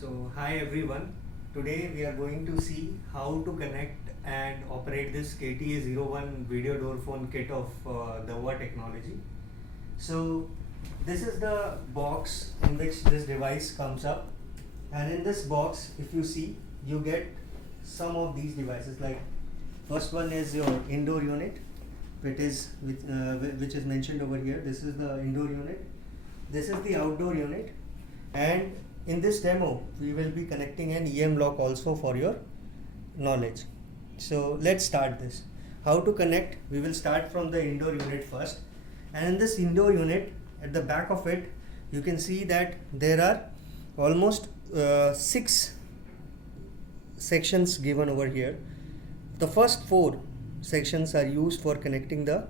So hi everyone, today we are going to see how to connect and operate this KTA01 video door phone kit of Dawah Technology. So this is the box in which this device comes up, and in this box if you see you get some of these devices. Like first one is your indoor unit, which is mentioned over here. This is the indoor unit, this is the outdoor unit, and in this demo we will be connecting an EM lock also for your knowledge. So let's start this. How to connect? We will start from the indoor unit first, and in this indoor unit at the back of it you can see that there are almost 6 sections given over here. The first 4 sections are used for connecting the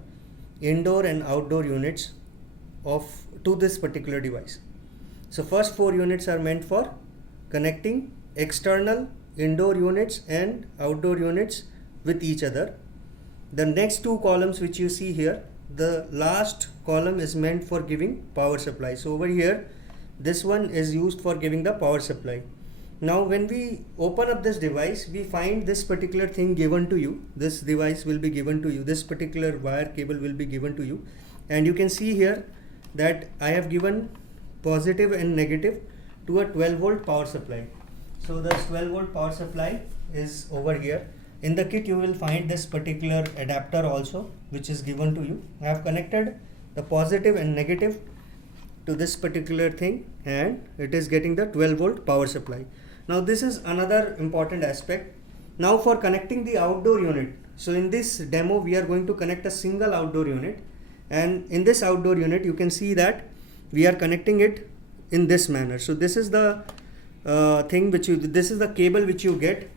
indoor and outdoor units to this particular device. So first 4 units are meant for connecting external indoor units and outdoor units with each other. The next 2 columns which you see here, the last column is meant for giving power supply. So over here this one is used for giving the power supply. Now when we open up this device, we find this particular thing given to you. This device will be given to you, this particular wire cable will be given to you, and you can see here that I have given positive and negative to a 12 volt power supply. So this 12 volt power supply is over here. In the kit you will find this particular adapter also, which is given to you. I have connected the positive and negative to this particular thing, and it is getting the 12 volt power supply. Now this is another important aspect. Now for connecting the outdoor unit, so in this demo we are going to connect a single outdoor unit, and in this outdoor unit you can see that we are connecting it in this manner. So this is the this is the cable which you get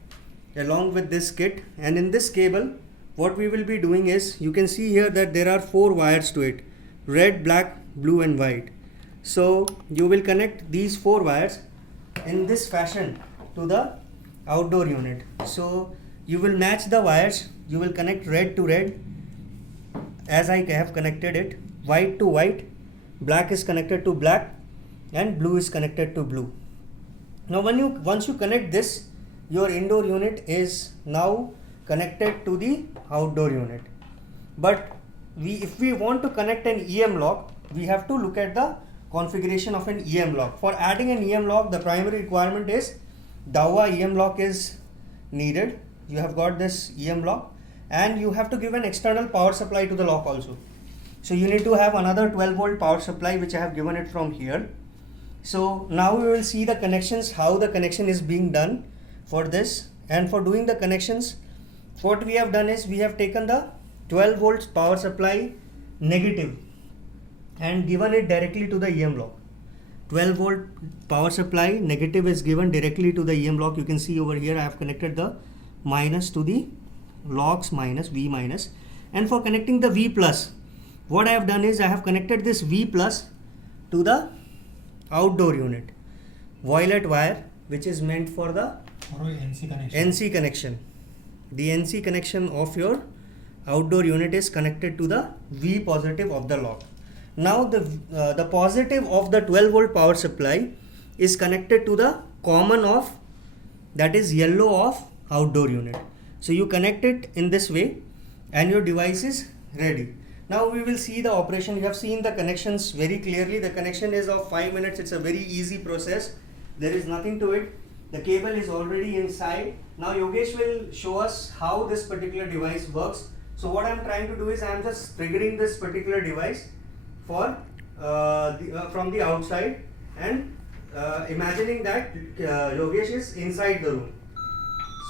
along with this kit, and in this cable what we will be doing is, you can see here that there are 4 wires to it: red, black, blue and white. So you will connect these 4 wires in this fashion to the outdoor unit. So you will match the wires, you will connect red to red as I have connected it, white to white, black is connected to black, and blue is connected to blue. Now once you connect this, your indoor unit is now connected to the outdoor unit. But if we want to connect an EM lock, we have to look at the configuration of an EM lock. For adding an EM lock, the primary requirement is Dawah EM lock is needed. You have got this EM lock, and you have to give an external power supply to the lock also. So you need to have another 12 volt power supply, which I have given it from here. So now we will see the connections, how the connection is being done for this. And for doing the connections, what we have done is, we have taken the 12 volts power supply negative and given it directly to the EM lock. 12 volt power supply negative is given directly to the EM lock. You can see over here I have connected the minus to the lock's minus, V minus. And for connecting the V plus, what I have done is, I have connected this V plus to the outdoor unit, violet wire, which is meant for the NC connection. The NC connection of your outdoor unit is connected to the V positive of the lock. Now the positive of the 12 volt power supply is connected to the common of, that is yellow of outdoor unit. So you connect it in this way and your device is ready. Now we will see the operation. You have seen the connections very clearly. The connection is of 5 minutes. It's a very easy process. There is nothing to it. The cable is already inside. Now Yogesh will show us how this particular device works. So what I am trying to do is, I am just triggering this particular device for from the outside, and imagining that Yogesh is inside the room.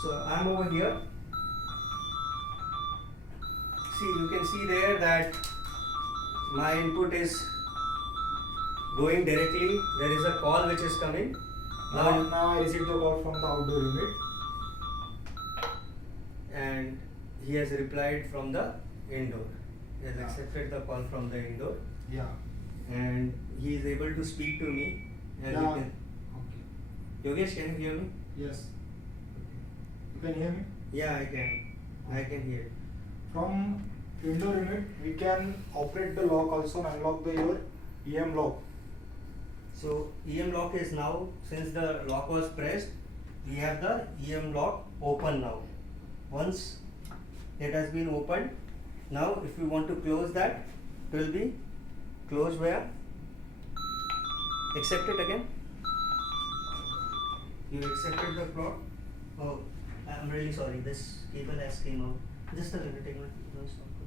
So I am over here. See, you can see there that my input is going directly. There is a call which is coming. Now I received the call from the outdoor unit, and he has replied from the indoor. He has accepted the call from the indoor. Yeah. And he is able to speak to me. As you can. Okay. Yogesh, can you hear me? Yes. You can hear me? Yeah, I can. I can hear. From indoor unit, we can operate the lock also and unlock your EM lock. So EM lock is now, since the lock was pressed, we have the EM lock open now. Once it has been opened, now if you want to close that, it will be closed where? Accept it again. You accepted the plot. Oh, I'm really sorry. This cable has came out. Just a minute, take my. No, stop.